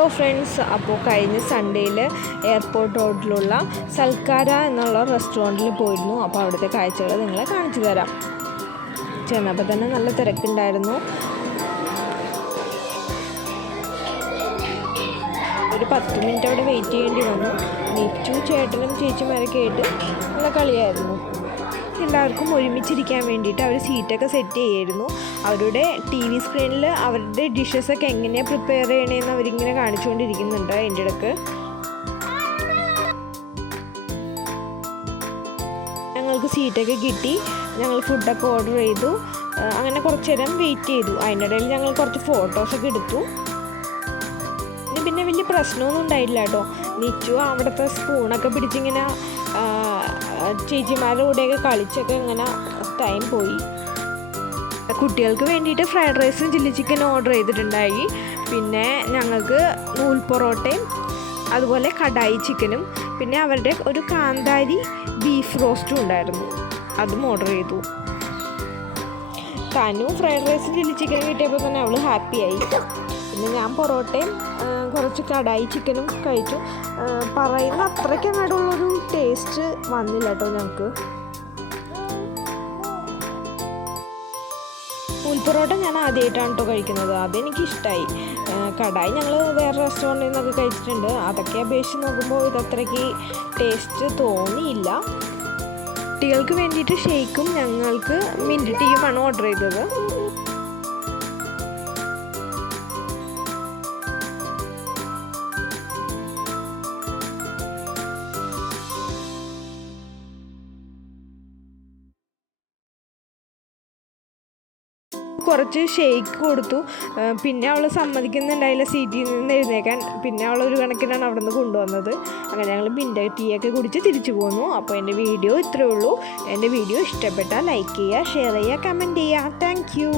Hello friends, അപ്പോൾ കഴിഞ്ഞ സൺഡേയിൽ airport റോഡിലുള്ള സൽക്കാര എന്നുള്ള റെസ്റ്റോറൻറ്റിൽ പോയിരുന്നു. അപ്പോൾ അവിടുത്തെ കാഴ്ചകൾ നിങ്ങളെ കാണിച്ചു തരാം. ചെന്നപ്പോൾ തന്നെ നല്ല തിരക്കുണ്ടായിരുന്നു. ഒരു 10 മിനിറ്റ് അവിടെ വെയിറ്റ് ചെയ്യേണ്ടി വന്നു. നിച്ചു ചേട്ടനും ചേച്ചിമാരൊക്കെ ആയിട്ട് നല്ല കളിയായിരുന്നു. എല്ലാവർക്കും ഒരുമിച്ചിരിക്കാൻ വേണ്ടിയിട്ട് അവർ സീറ്റൊക്കെ സെറ്റ് ചെയ്യായിരുന്നു. അവരുടെ TV സ്ക്രീനിൽ അവരുടെ ഡിഷസൊക്കെ എങ്ങനെയാണ് പ്രിപ്പയർ ചെയ്യണമെന്ന് അവരിങ്ങനെ കാണിച്ചുകൊണ്ടിരിക്കുന്നുണ്ട്. അതിൻ്റെ ഇടയ്ക്ക് ഞങ്ങൾക്ക് സീറ്റൊക്കെ കിട്ടി. ഞങ്ങൾ ഫുഡൊക്കെ ഓർഡർ ചെയ്തു. അങ്ങനെ കുറച്ച് നേരം വെയിറ്റ് ചെയ്തു. അതിൻ്റെ ഇടയിൽ ഞങ്ങൾ കുറച്ച് ഫോട്ടോസൊക്കെ എടുത്തു. പിന്നെ വലിയ പ്രശ്നമൊന്നും ഉണ്ടായില്ല കേട്ടോ. നിച്ചു അവിടുത്തെ സ്പൂണൊക്കെ പിടിച്ചിങ്ങനെ ചേച്ചിമാരുടെ കൂടെയൊക്കെ കളിച്ചൊക്കെ ഇങ്ങനെ ടൈം പോയി. കുട്ടികൾക്ക് വേണ്ടിയിട്ട് ഫ്രൈഡ് റൈസും ചില്ലി ചിക്കനും ഓർഡർ ചെയ്തിട്ടുണ്ടായി. പിന്നെ ഞങ്ങൾക്ക് നൂൽ പൊറോട്ടയും അതുപോലെ കടായി ചിക്കനും പിന്നെ അവരുടെ ഒരു കാന്താരി ബീഫ് റോസ്റ്റും ഉണ്ടായിരുന്നു. അതും ഓർഡർ ചെയ്തു. തനു ഫ്രൈഡ് റൈസും ചില്ലി ചിക്കനും കിട്ടിയപ്പോൾ തന്നെ അവൾ ഹാപ്പിയായി. പിന്നെ ഞാൻ പൊറോട്ടയും കുറച്ച് കടായി ചിക്കനും കഴിച്ചു. പറയുന്ന അത്രയ്ക്ക് അങ്ങോട്ടുള്ളൊരു ടേസ്റ്റ് വന്നില്ല കേട്ടോ ഞങ്ങൾക്ക്. നൂൽ പൊറോട്ട ഞാൻ ആദ്യമായിട്ടാണ് കേട്ടോ കഴിക്കുന്നത്. അതെനിക്കിഷ്ടമായി. കടായി ഞങ്ങൾ വേറെ റെസ്റ്റോറൻറ്റിൽ നിന്നൊക്കെ കഴിച്ചിട്ടുണ്ട്. അതൊക്കെ അപേക്ഷിച്ച് നോക്കുമ്പോൾ ഇതത്രയ്ക്ക് ടേസ്റ്റ് തോന്നിയില്ല. കുട്ടികൾക്ക് വേണ്ടിയിട്ട് ഷേക്കും ഞങ്ങൾക്ക് മിൻറ്റ് ടീയുമാണ് ഓർഡർ ചെയ്തത്. കുറച്ച് ഷേക്ക് കൊടുത്തു. പിന്നെ അവൾ സമ്മതിക്കുന്നുണ്ടായില്ല സീറ്റിൽ നിന്ന് എഴുന്നേക്കാൻ. പിന്നെ അവൾ ഒരു കണക്കിനാണ് അവിടെ നിന്ന് കൊണ്ടുവന്നത്. അങ്ങനെ ഞങ്ങൾ മിൻറ്റ് ടീയൊക്കെ കുടിച്ച് തിരിച്ചു പോന്നു. അപ്പോൾ എൻ്റെ വീഡിയോ ഇത്രയേ ഉള്ളൂ. എൻ്റെ വീഡിയോ ഇഷ്ടപ്പെട്ടാൽ ലൈക്ക് ചെയ്യുക, ഷെയർ ചെയ്യുക, കമൻറ്റ് ചെയ്യുക. Thank you.